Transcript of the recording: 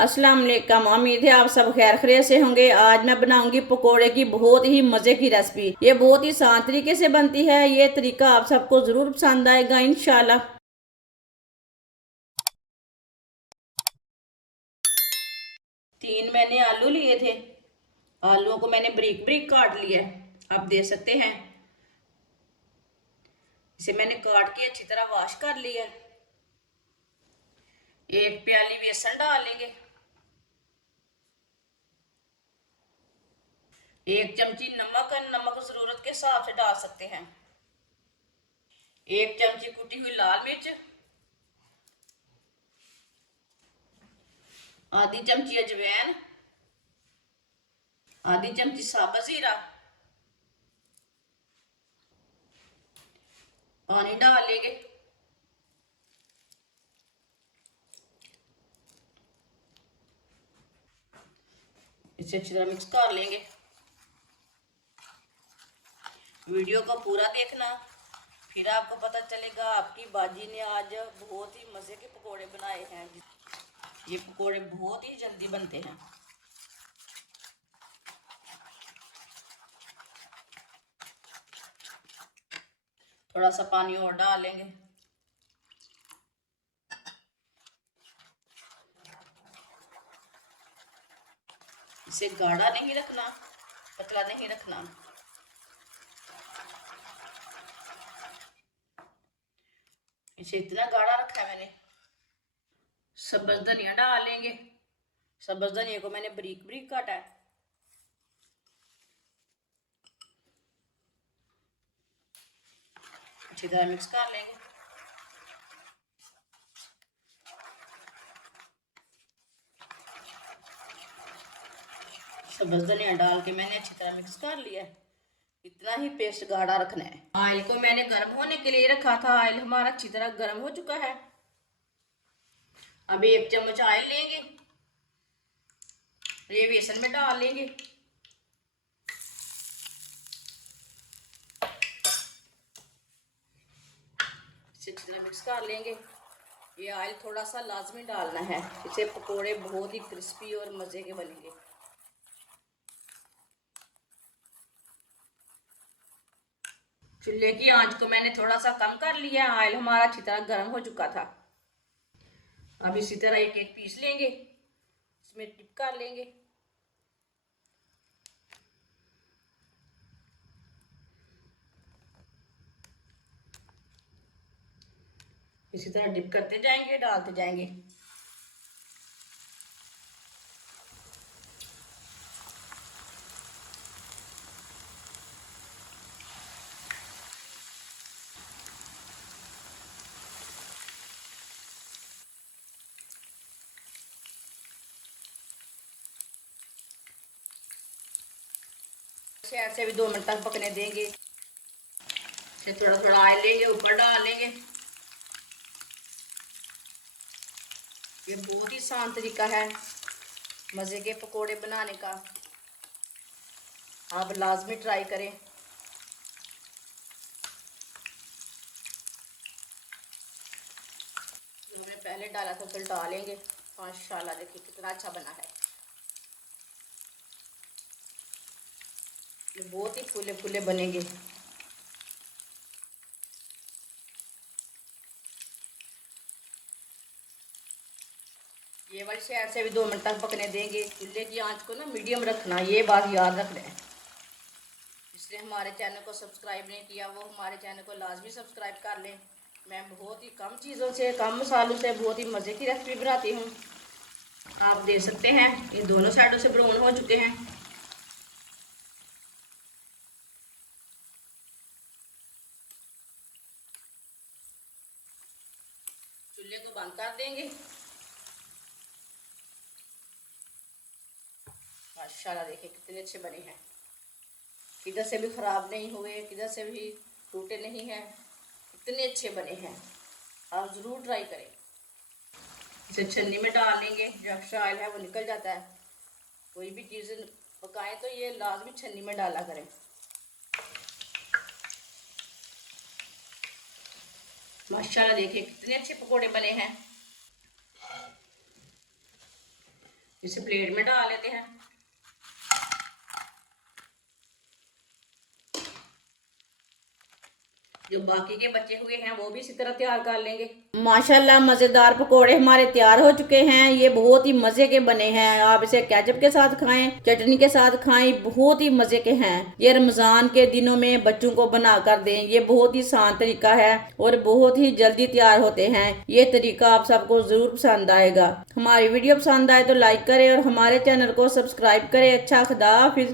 अस्सलाम वालेकुम। उम्मीद है आप सब खैर खैरियत से होंगे। आज मैं बनाऊंगी पकोड़े की बहुत ही मजे की रेसिपी। ये बहुत ही आसान तरीके से बनती है। ये तरीका आप सबको जरूर पसंद आएगा इंशाल्लाह। 3 मैंने आलू लिए थे। आलूओं को मैंने ब्रीक ब्रीक काट लिया है, आप देख सकते हैं। इसे मैंने काट के अच्छी तरह वॉश कर लिया है। 1 प्याली बेसन डालेंगे। 1 चमची नमक, नमक जरूरत के हिसाब से डाल सकते हैं। 1 चमची कुटी हुई लाल मिर्च, आधी चमची अजवाइन, आधी चमची साबुत जीरा, पानी डाल लेंगे। इसे अच्छी तरह मिक्स कर लेंगे। वीडियो को पूरा देखना, फिर आपको पता चलेगा आपकी बाजी ने आज बहुत ही मज़े के पकोड़े बनाए हैं। ये पकोड़े बहुत ही जल्दी बनते हैं। थोड़ा सा पानी और डाल लेंगे। इसे गाढ़ा नहीं रखना, पतला नहीं रखना। इसे इतना गाढ़ा रखा है मैंने। सब्ज धनिया डाल लेंगे। सब्ज धनिया को मैंने बारीक बारीक काटा है। अच्छी तरह मिक्स कर लेंगे। सब्ज धनिया डाल के मैंने अच्छी तरह मिक्स कर लिया है। इतना ही पेस्ट गाढ़ा रखना है। ऑयल को मैंने गर्म होने के लिए रखा था। ऑयल हमारा अच्छी तरह गर्म हो चुका है। अब 1 चम्मच ऑयल लेंगे, ये बेसन में डाल लेंगे। इसे अच्छी तरह मिक्स कर लेंगे। ये ऑयल थोड़ा सा लाजमी डालना है, इससे पकोड़े बहुत ही क्रिस्पी और मज़े के बनेंगे। चूल्हे की आंच को मैंने थोड़ा सा कम कर लिया। ऑयल हमारा अच्छी तरह गर्म हो चुका था। अब इसी तरह एक एक पीस लेंगे, इसमें डिप कर लेंगे। इसी तरह डिप करते जाएंगे, डालते जाएंगे। साइड से भी 2 मिनट तक पकने देंगे। फिर थोड़ा थोड़ा ऑयल लेंगे, ऊपर डाल लेंगे। ये बहुत ही आसान तरीका है मज़े के पकोड़े बनाने का। आप लाजमी ट्राई करें। जो हमने पहले डाला था उसे डाल लेंगे। माशाल्लाह देखिए कितना अच्छा बना है। ये बहुत ही फूले फूले बनेंगे। ये वाली साइड से भी 2 मिनट तक पकने देंगे। चूल्हे की आंच को ना मीडियम रखना, ये बात याद रखना है। इसलिए हमारे चैनल को सब्सक्राइब नहीं किया वो हमारे चैनल को लाजमी सब्सक्राइब कर लें। मैं बहुत ही कम चीज़ों से, कम मसालों से बहुत ही मज़े की रेसिपी बनाती हूँ। आप देख सकते हैं ये दोनों साइडों से ब्राउन हो चुके हैं। चूल्हे को बंद कर देंगे। माशाल्लाह देखिए कितने अच्छे बने हैं। किधर से भी ख़राब नहीं हुए, किधर से भी टूटे नहीं हैं। इतने अच्छे बने हैं, आप ज़रूर ट्राई करें। इसे छन्नी में डाल लेंगे, जो एक्स्ट्रा ऑयल है वो निकल जाता है। कोई भी चीज़ पकाएं तो ये लाजमी छन्नी में डाला करें। माशाल्लाह देखिए कितने अच्छे पकोड़े बने हैं। इसे प्लेट में डाल लेते हैं। जो बाकी के बचे हुए हैं वो भी इसी तरह तैयार कर लेंगे। माशाल्लाह मज़ेदार पकोड़े हमारे तैयार हो चुके हैं। ये बहुत ही मज़े के बने हैं। आप इसे केचप के साथ खाएं, चटनी के साथ खाएं, बहुत ही मज़े के हैं। ये रमज़ान के दिनों में बच्चों को बना कर दें। ये बहुत ही आसान तरीका है और बहुत ही जल्दी तैयार होते हैं। ये तरीका आप सबको ज़रूर पसंद आएगा। हमारी वीडियो पसंद आए तो लाइक करें और हमारे चैनल को सब्सक्राइब करें। अच्छा खुदा हाफिज़।